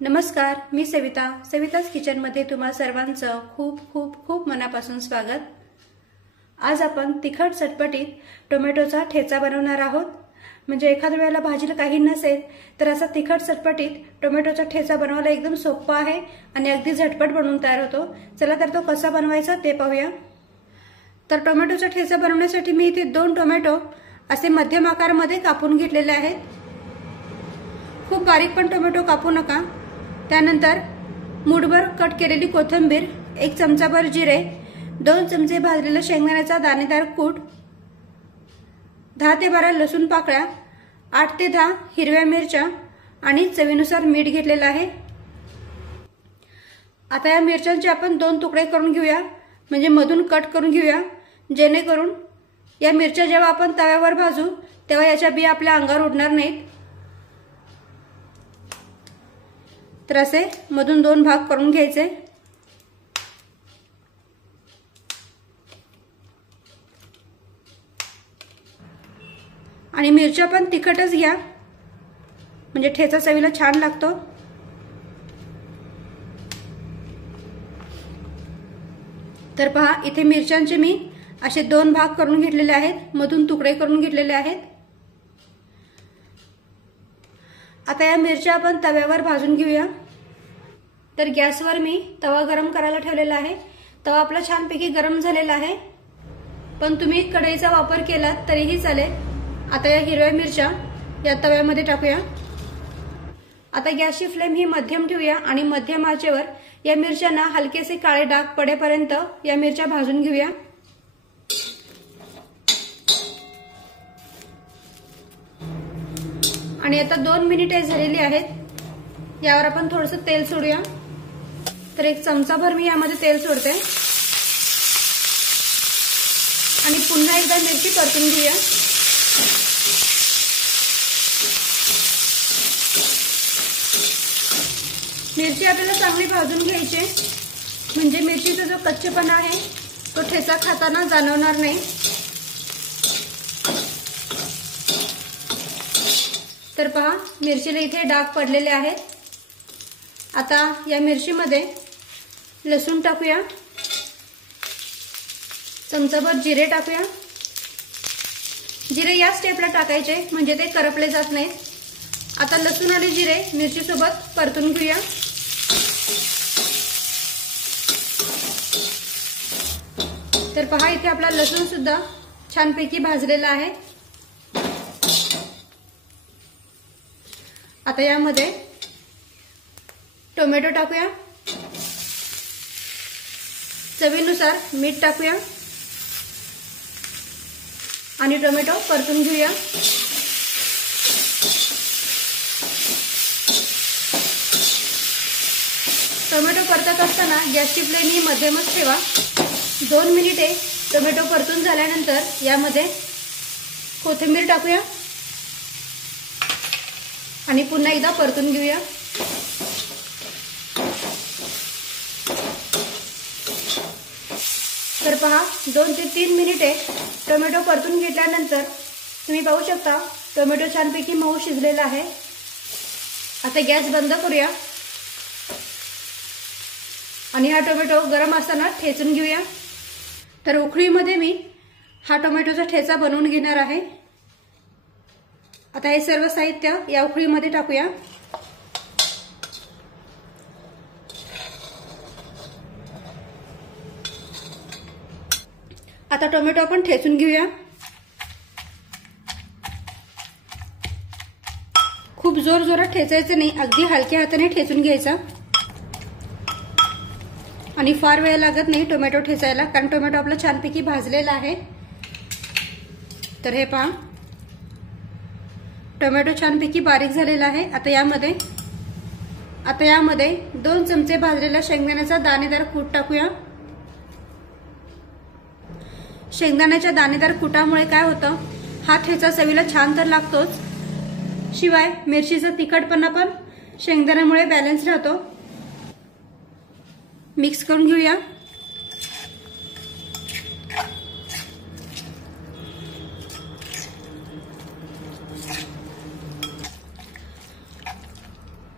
नमस्कार, मी सविताच किचनमध्ये तुम्हा सर्वांचं खूप खूप खूप मनापासून स्वागत। आज आपण तिखट चटपटीत टोमॅटोचा ठेचा बनवणार आहोत। म्हणजे एखाद्या वेळेला भाजीला काही नसेल तर असा तिखट चटपटीत टोमॅटोचा ठेचा बनवायला एकदम सोपा आहे आणि अगदी झटपट बनवून तयार होतो। चला तर तो कसा बनवायचा ते पाहूया। तर टोमॅटोचा ठेचा बनवण्यासाठी मी इथे 2 टोमॅटो असे मध्यम आकारामध्ये कापून घेतलेले आहेत। खूप बारीक पण टोमॅटो कापू नका। त्यानंतर मूठभर कट केलेली कोथिंबीर, 1 चमचाभर जिरे, 2 चमचे भाजलेला शेंगदाण्याचा दाणेदार कूट, 10 ते 12 लसूण पाकळ्या, 8 ते 10 हिरव्या मिरच्या आणि चवीनुसार मीठ घेतलेलं आहे। आता या मिरच्यांचे आपण 2 तुकडे करून घेऊया, म्हणजे मधून कट करून घेऊया, जेणेकरून या मिरच्या जेव्हा आपण तव्यावर भाजू तेव्हा याच्या बिया आपल्या अंगावर उडणार नाहीत। तर असे मधून 2 भाग करून घ्यायचे। आणि मिरच्या पण तिखटच घ्या, म्हणजे ठेचा चवीला छान लागतो। तर पहा, इथे मिरच्यांचे मी असे 2 भाग करून घेतलेले आहेत, मधून तुकडे करून घेतलेले आहेत। आता या मिरच्या आपण तव्यावर भाजून घेऊया। तर गॅसवर मी तवा गरम करायला ठेवलेला आहे। तवा आपला छानपैकी गरम झालेला आहे, पण तुम्ही कढईचा वापर केला तरीही चालेल। आता या हिरव्या मिरच्या या तव्यामध्ये टाकूया। आता गॅसची फ्लेम ही मध्यम ठेवूया आणि मध्यम आचेवर या मिरच्यांना हलकेसे काळे डाग पडेपर्यंत या मिरच्या भाजून घेऊया। आणि आता 2 मिनिटे झालेली आहेत। यावर आपण थोडंसं तेल सोडूया। तर 1 चमचाभर मी यामध्ये तेल सोडते आणि पुन्हा एकदा मिरची परतून घेऊया। मिरची आपल्याला चांगली भाजून घ्यायची, म्हणजे मिरचीचा जो कच्चेपणा आहे तो ठेचा खाताना जाणवणार नाही। तर पहा, मिरचीला इथे डाग पडलेले आहेत। आता या मिरचीमध्ये लसूण टाकूया, चमचाभर जिरे टाकूया। जिरे या स्टेपला टाकायचे, म्हणजे ते करपले जात नाहीत। आता लसूण आणि जिरे मिरची सोबत परतून घेऊया। तर पहा, इथे आपला लसूण सुद्धा छानपैकी भाजलेला आहे। आता यामध्ये टोमॅटो टाकूया, चवीनुसार मीठ टाकूया आणि टोमॅटो परतून घेऊया। टोमॅटो परतत असताना गॅसची फ्लेम ही मध्यमच ठेवा। 2 मिनिटे टोमॅटो परतून झाल्यानंतर यामध्ये कोथिंबीर टाकूया आणि पुन्हा एकदा परतून घेऊया। तर पहा, 2 ते 3 मिनिटे टोमॅटो परतून घेतल्यानंतर तुम्ही पाहू शकता टोमॅटो छानपैकी मऊ शिजलेला आहे। आता गॅस बंद करूया आणि हा टोमॅटो गरम असताना ठेचून घेऊया। तर उकळीमध्ये मी हा टोमॅटोचा ठेचा बनवून घेणार आहे। आता हे सर्व साहित्य या उकळीमध्ये टाकूया। आता टोमॅटो आपण ठेचून घेऊया। खूप जोरात ठेचायचं नाही, अगदी हलक्या हाताने ठेचून घ्यायचा। आणि फार वेळ लागत नाही टोमॅटो ठेचायला, कारण टोमॅटो आपला छानपैकी भाजलेला आहे। तर हे पहा, टोमॅटो छानपैकी बारीक झालेला आहे। आता यामध्ये 2 चमचे भाजलेला शेंगदाण्याचा दाणेदार कूट टाकूया। शेंगदाण्याच्या दाणेदार कुटामुळे काय होतं, हा ठेचा चवीला छान तर लागतोच, शिवाय मिरचीचा तिखटपणा पण शेंगदाण्यामुळे बॅलन्स राहतो। मिक्स करून घेऊया।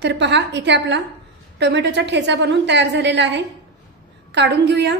तर पहा इथे आपला टोमॅटोचा ठेचा बनवून तयार झालेला आहे. काढून घेऊया.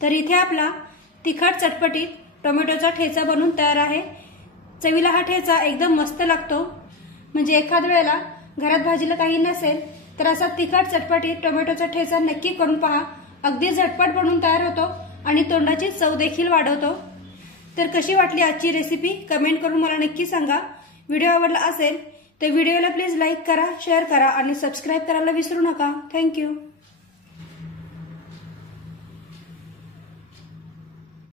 तर इथे आपला तिखट चटपटीत टोमॅटोचा ठेचा बनवून तयार आहे. चवीला हा ठेचा एकदम मस्त लागतो. म्हणजे एखाद वेळेला घरात भाजीला काही नसेल तर असा तिखट चटपटीत टोमॅटोचा ठेचा नक्की करून पहा. अगदी झटपट बनवून तयार होतो आणि तोंडाची चव देखील वाढवतो. तर कशी वाटली आजची रेसिपी कमेंट करून मला नक्की सांगा. व्हिडिओ आवडला असेल तर व्हिडिओला प्लीज लाईक करा, शेअर करा आणि सबस्क्राईब करायला विसरू नका. थँक्यू.